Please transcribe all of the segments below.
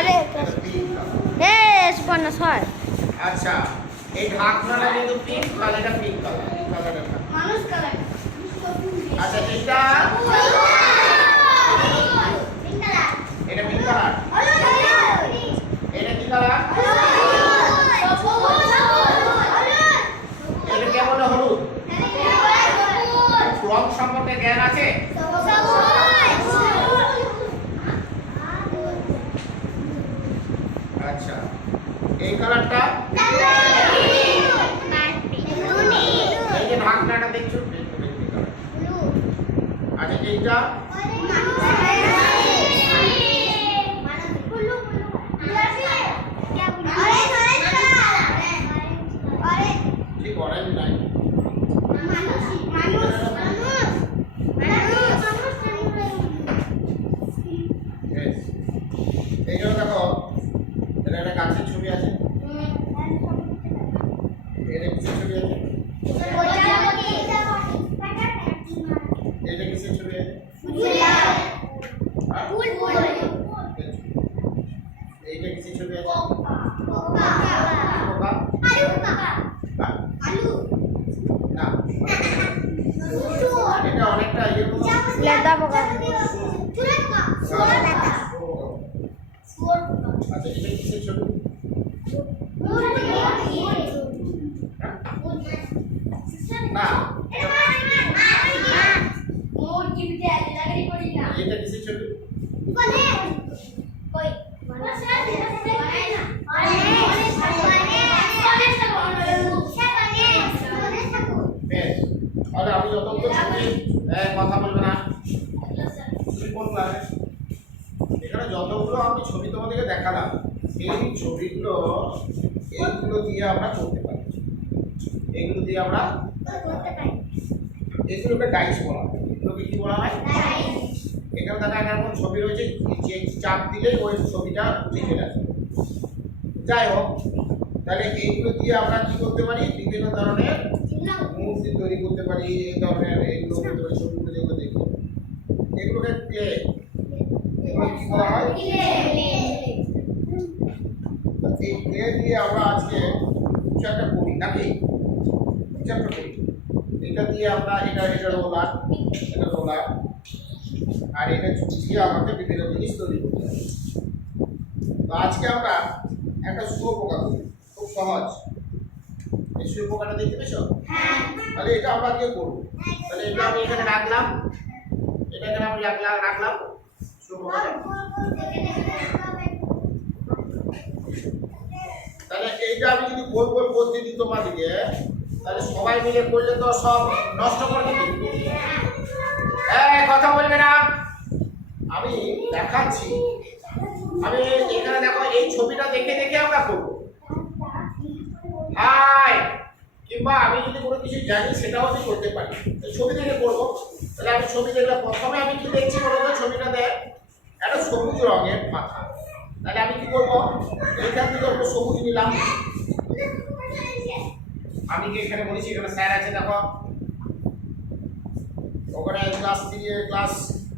আরে এ সুপর্ণ সর। আচ্ছা এই ঢাকনাটা কিন্তু পিঙ্ক কালার, এটা পিঙ্ক কালার, কালারটা মানুষ কালার। আচ্ছা এটা এটা পিঙ্ক কালার, এটা কি কালার? এটা কেমন হলুদ? রং সম্পর্কে জ্ঞান আছে? আচ্ছা এই কালারটা, এই যে ঢাকনাটা দেখছো, আচ্ছা এইটা ঠিক অরেঞ্জ নাই, এইটা দেখো, এটা একটা গাছের ছবি আছে, এটা কিসের ছবি আছে? এটা কিসের ছবি আছে? এইটা কিসের ছবি আছে? পোকা? না, এটা অনেকটা ইয়ে মতো। লেদা পোকা। আচ্ছা এটা কিসের ছবি? না, এটা কিসের ছবি? বেশ, তাহলে আমি যতগুলো ছবি কথা বলবে না, তুমি কোন ক্লাসে? এখানে যতগুলো আমি ছবি তোমাদেরকে দেখালাম, এই ছবিগুলো এইগুলো দিয়ে আমরা করতে পারি, এইগুলো দিয়ে আমরা এগুলোকে ডাইস বলা হয়। এগুলোকে কি বলা হয়? এখানে দেখা এমন ছবি রয়েছে, যে চাপ দিলেই ওই ছবিটা উঠে চলে আসবে। যাই হোক, তাহলে এইগুলো দিয়ে আমরা কি করতে পারি? বিভিন্ন ধরনের মূর্তি তৈরি করতে পারি, এই ধরনের এইগুলো করতে পারি, ছবিগুলো যেগুলো দেখবো এগুলোকে ক্লে, এগুলো কি বলা হয়? এই ক্লে দিয়ে আমরা আজকে কিছু একটা করি নাকি? কিছু একটা করি, এটা দিয়ে আমরা এটা রোলার, এটা রোলার, আর এটা দিয়ে আমাকে বিভিন্ন জিনিস তৈরি করতে হবে। তো আজকে আমরা একটা শুয়োপোকা করি, খুব সহজ। এই শুয়োপোকাটা দেখতে পেয়েছো? তাহলে এটা আমরা আজকে করবো। তাহলে এটা আমি এখানে রাখলাম, এটা এখানে আমি রাখলাম শুয়োপোকাটা। তাহলে এইটা আমি যদি গোল গোল করতে দিই তোমাদেরকে, তাহলে সবাই মিলে করলে তো সব নষ্ট করে দিবি। কথা বলবে না, আমি দেখাচ্ছি। আমি এখানে দেখো, এই ছবিটা দেখে দেখে আমরা করবো। হাই, কিংবা আমি যদি কোনো কিছু জানি সেটাও আমি করতে পারি, ছবি দেখে করবো। তাহলে আমি ছবি দেখলে প্রথমে আমি কি দেখছি বলো তো? ছবিটা দেখ, একটা সবুজ রঙের মাথা। তাহলে আমি কি করবো? এইখান থেকে একটা সবুজ নিলাম। আমি কি এখানে বলেছি এখানে স্যার আছে, দেখো ওখানে ক্লাস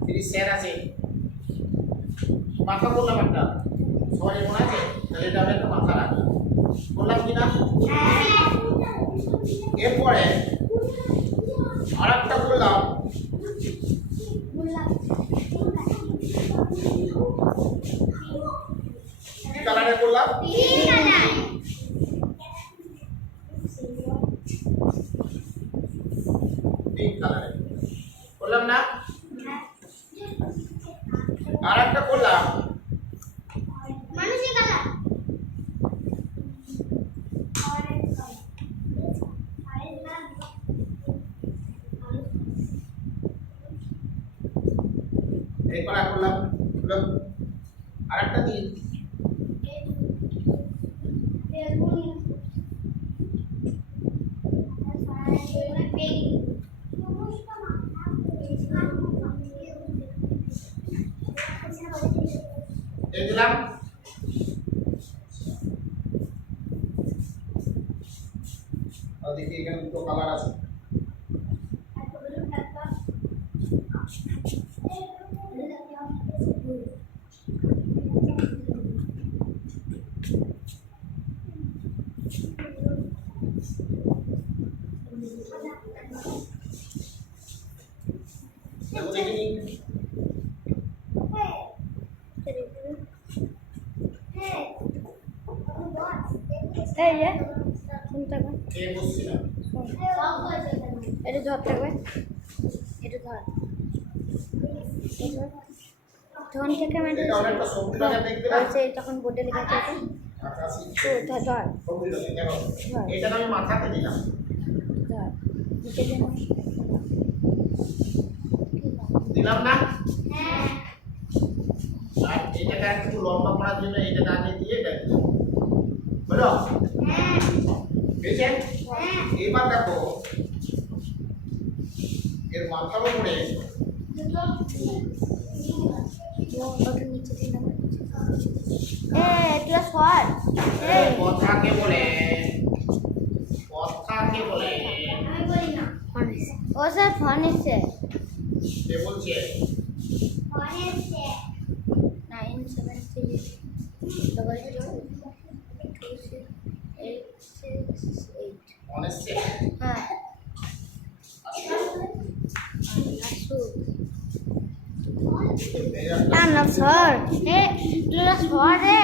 3 স্যার আছে, মাথা বললাম একটা, সবাই মনে আছে? তাহলে এটা আমি একটা মাথা রাখি, বললাম কিনা? এরপরে আর একটা বললাম, কি কালারে করলাম? পিঙ্ক কালারে করলাম না? আর একটা করলাম এই কলা করলাম, আর একটা দিন এই দিলাম। দেখি এখানে দুটো কালার আছে, দেখো দেখিনি এই যে শুনতে হবে কে বসছি না এটা ধরতে হবে এটা ধর ধন থেকে আমি এটা অনেকটা সবজি বাগান দেখতে না বলছে তখন বোর্ডে লেখা আছে আকাশি তো ধর ধর সবজি বাগান দেখো হ্যাঁ। এটা আমি মাথাতে দিলাম ধর নিচে যেন দিলাম না আর এটাকে একটু লম্বা করার জন্য এটা আগে দিয়ে এটা দিলাম হলো পেয়েছেন এবার দেখো এর মাথার উপরে ওটা নিচে দিলাম তুই সর কথাকে বলে কথাকে বলে ও স্যার ফোন এসছে কে বলছে 973 অনেস্টে হ্যাঁ না না সর তুই সর রে